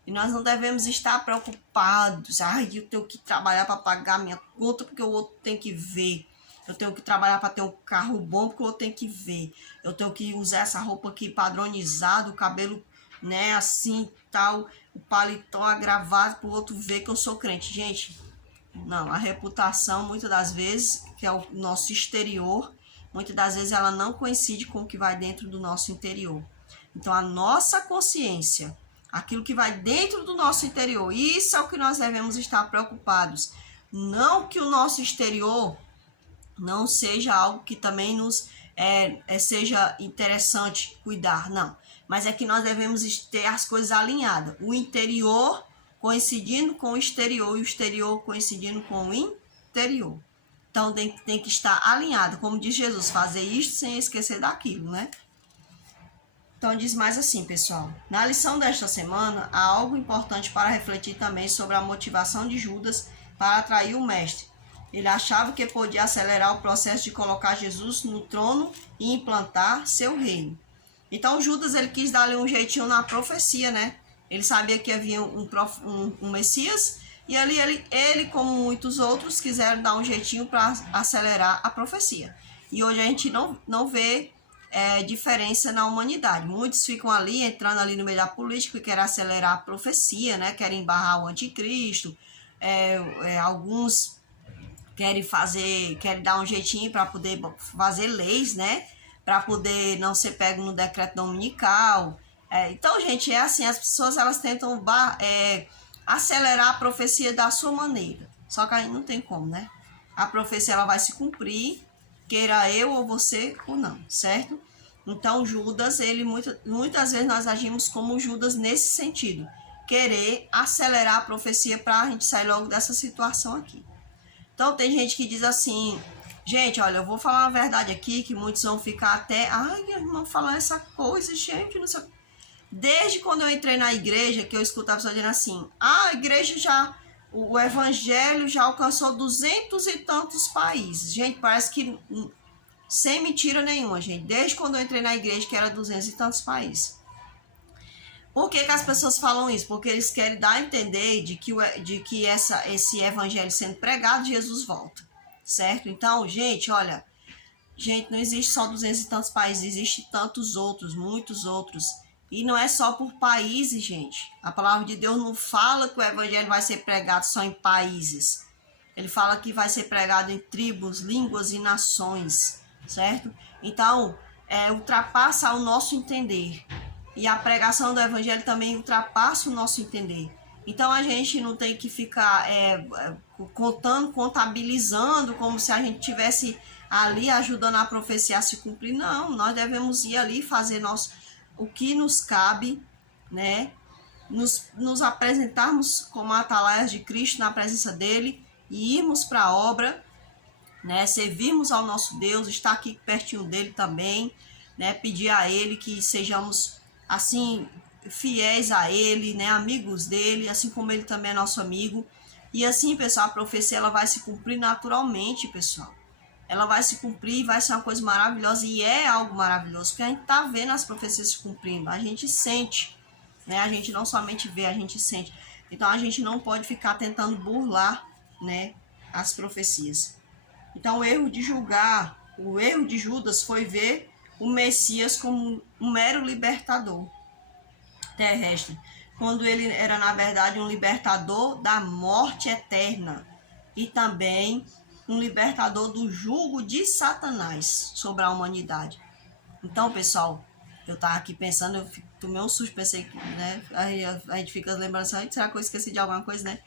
E nós não devemos estar preocupados. Eu tenho que trabalhar para pagar minha conta porque o outro tem que ver. Eu tenho que trabalhar para ter um carro bom porque o outro tem que ver. Eu tenho que usar essa roupa aqui padronizada, o cabelo, né, assim, tal, o paletó agravado para o outro ver que eu sou crente. Gente, não, a reputação, muitas das vezes, que é o nosso exterior, muitas das vezes ela não coincide com o que vai dentro do nosso interior. Então, a nossa consciência, aquilo que vai dentro do nosso interior, isso é o que nós devemos estar preocupados. Não que o nosso exterior não seja algo que também nos seja interessante cuidar, não. Mas é que nós devemos ter as coisas alinhadas. O interior coincidindo com o exterior e o exterior coincidindo com o interior. Então, tem que estar alinhado. Como diz Jesus, fazer isto sem esquecer daquilo, né? Então, diz mais assim, pessoal. Na lição desta semana, há algo importante para refletir também sobre a motivação de Judas para atrair o mestre. Ele achava que podia acelerar o processo de colocar Jesus no trono e implantar seu reino. Então, Judas, ele quis dar-lhe um jeitinho na profecia, né? Ele sabia que havia um Messias e ali ele, como muitos outros, quiseram dar um jeitinho para acelerar a profecia. E hoje a gente não vê diferença na humanidade. Muitos ficam ali, entrando ali no meio da política, querem acelerar a profecia, né? Querem barrar o anticristo. Alguns querem dar um jeitinho para poder fazer leis, né? Para poder não ser pego no decreto dominical. Então, gente, é assim, as pessoas elas tentam acelerar a profecia da sua maneira. Só que aí não tem como, né? A profecia ela vai se cumprir, queira eu ou você ou não, certo? Então, Judas, muitas vezes nós agimos como Judas nesse sentido. Querer acelerar a profecia para a gente sair logo dessa situação aqui. Então tem gente que diz assim, gente, olha, eu vou falar uma verdade aqui, que muitos vão ficar até, ai, irmão, falar essa coisa, gente, não sei. Desde quando eu entrei na igreja, que eu escuto a pessoa dizendo assim, a igreja já, o evangelho já alcançou 200 e tantos países. Gente, parece que, sem mentira nenhuma, gente, desde quando eu entrei na igreja, que era 200 e tantos países. Por que as pessoas falam isso? Porque eles querem dar a entender de que esse evangelho sendo pregado, Jesus volta, certo? Então, gente, olha, gente, não existe só 200 e tantos países, existe tantos outros, muitos outros. E não é só por países, gente. A palavra de Deus não fala que o evangelho vai ser pregado só em países. Ele fala que vai ser pregado em tribos, línguas e nações, certo? Então, ultrapassa o nosso entender. E a pregação do evangelho também ultrapassa o nosso entender. Então a gente não tem que ficar contabilizando como se a gente tivesse ali ajudando a profecia a se cumprir. Não, nós devemos ir ali fazer o que nos cabe, né? Nos apresentarmos como atalaias de Cristo na presença dele e irmos para a obra, né? Servirmos ao nosso Deus, estar aqui pertinho dele também, né? Pedir a ele que sejamos assim, fiéis a ele, né, amigos dele, assim como ele também é nosso amigo. E assim, pessoal, a profecia ela vai se cumprir naturalmente, pessoal. Ela vai se cumprir, vai ser uma coisa maravilhosa, e é algo maravilhoso, porque a gente tá vendo as profecias se cumprindo, a gente sente, né, a gente não somente vê, a gente sente. Então a gente não pode ficar tentando burlar, né, as profecias. Então o erro de Judas foi ver o Messias como um mero libertador terrestre, quando ele era, na verdade, um libertador da morte eterna e também um libertador do jugo de Satanás sobre a humanidade. Então, pessoal, eu tava aqui pensando, eu tomei um susto, pensei que, né, aí a gente fica lembrando assim, será que eu esqueci de alguma coisa, né?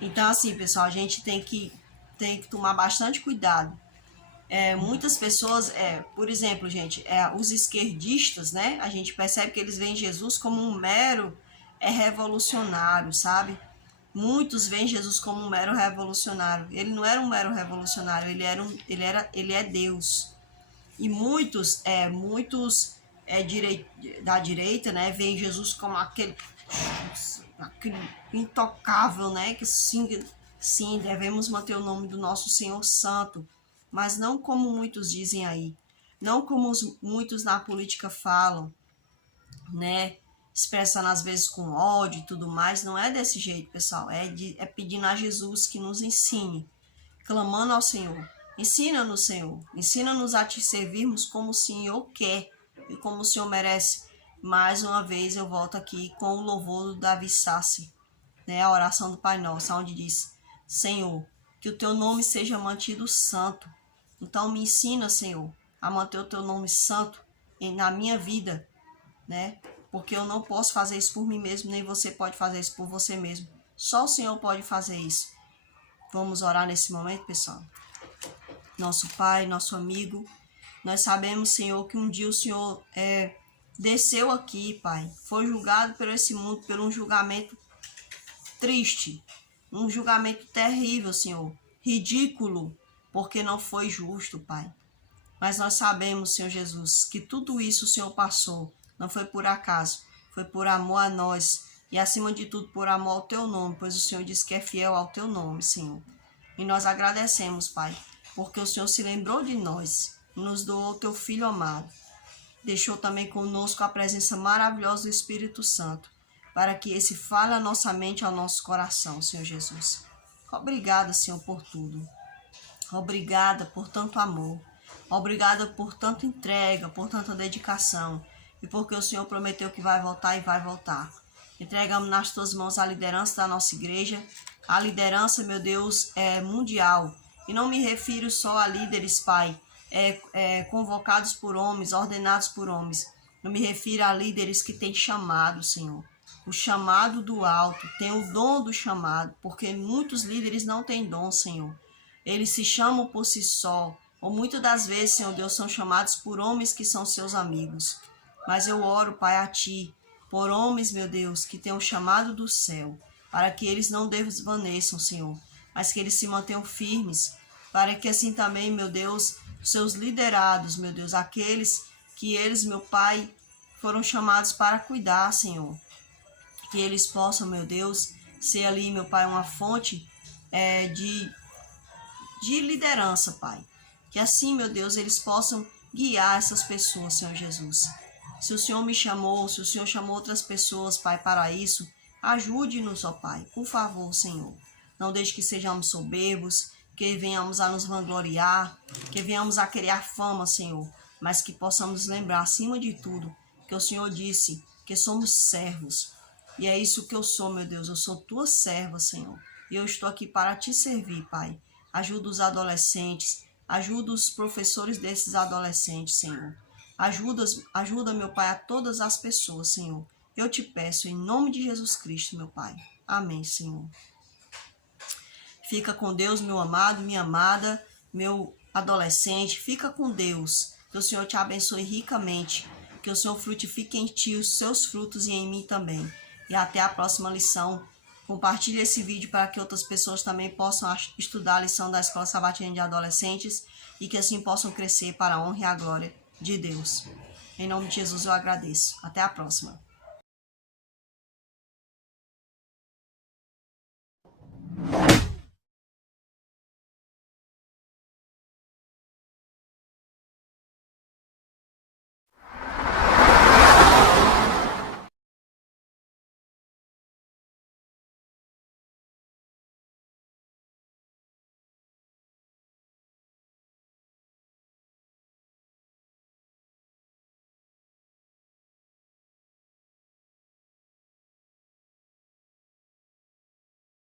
Então, assim, pessoal, a gente tem que tomar bastante cuidado. Muitas pessoas, por exemplo, gente, os esquerdistas, né? A gente percebe que eles veem Jesus como um mero revolucionário, sabe? Muitos veem Jesus como um mero revolucionário. Ele não era um mero revolucionário, ele é Deus. E muitos da direita, né, veem Jesus como aquele intocável, né? Que sim, devemos manter o nome do nosso Senhor Santo. Mas não como muitos dizem aí, não como muitos na política falam, né? Expressando às vezes com ódio e tudo mais. Não é desse jeito, pessoal. É pedindo a Jesus que nos ensine, clamando ao Senhor. Ensina-nos, Senhor. Ensina-nos a te servirmos como o Senhor quer e como o Senhor merece. Mais uma vez eu volto aqui com o louvor do Davi Sassi, né? A oração do Pai Nosso, onde diz: Senhor, que o teu nome seja mantido santo. Então me ensina, Senhor, a manter o teu nome santo na minha vida, né? Porque eu não posso fazer isso por mim mesmo, nem você pode fazer isso por você mesmo. Só o Senhor pode fazer isso. Vamos orar nesse momento, pessoal. Nosso Pai, nosso amigo, nós sabemos, Senhor, que um dia o Senhor desceu aqui, Pai. Foi julgado por esse mundo, por um julgamento triste, um julgamento terrível, Senhor, ridículo, porque não foi justo, Pai. Mas nós sabemos, Senhor Jesus, que tudo isso o Senhor passou, não foi por acaso, foi por amor a nós e, acima de tudo, por amor ao teu nome, pois o Senhor diz que é fiel ao teu nome, Senhor. E nós agradecemos, Pai, porque o Senhor se lembrou de nós, nos doou o teu Filho amado. Deixou também conosco a presença maravilhosa do Espírito Santo, para que esse fale a nossa mente, ao nosso coração, Senhor Jesus. Obrigada, Senhor, por tudo. Obrigada por tanto amor. Obrigada por tanta entrega, por tanta dedicação. E porque o Senhor prometeu que vai voltar e vai voltar. Entregamos nas tuas mãos a liderança da nossa igreja. A liderança, meu Deus, é mundial. E não me refiro só a líderes, Pai, convocados por homens, ordenados por homens. Eu me refiro a líderes que têm chamado, Senhor. O chamado do alto, tem o dom do chamado, porque muitos líderes não têm dom, Senhor. Eles se chamam por si só, ou muitas das vezes, Senhor Deus, são chamados por homens que são seus amigos. Mas eu oro, Pai, a Ti, por homens, meu Deus, que têm o chamado do céu, para que eles não desvaneçam, Senhor. mas que eles se mantenham firmes, para que assim também, meu Deus, seus liderados, meu Deus, aqueles que eles, meu Pai, foram chamados para cuidar, Senhor, que eles possam, meu Deus, ser ali, meu Pai, uma fonte de liderança, Pai. Que assim, meu Deus, eles possam guiar essas pessoas, Senhor Jesus. Se o Senhor me chamou, se o Senhor chamou outras pessoas, Pai, para isso, ajude-nos, ó Pai, por favor, Senhor. Não deixe que sejamos soberbos, que venhamos a nos vangloriar, que venhamos a criar fama, Senhor, mas que possamos lembrar, acima de tudo, que o Senhor disse que somos servos. E é isso que eu sou, meu Deus, eu sou tua serva, Senhor. E eu estou aqui para te servir, Pai. Ajuda os adolescentes, ajuda os professores desses adolescentes, Senhor. Ajuda, meu Pai, a todas as pessoas, Senhor. Eu te peço em nome de Jesus Cristo, meu Pai. Amém, Senhor. Fica com Deus, meu amado, minha amada, meu adolescente. Fica com Deus. Que o Senhor te abençoe ricamente. Que o Senhor frutifique em ti os seus frutos e em mim também. E até a próxima lição. Compartilhe esse vídeo para que outras pessoas também possam estudar a lição da Escola Sabatina de Adolescentes e que assim possam crescer para a honra e a glória de Deus. Em nome de Jesus eu agradeço. Até a próxima.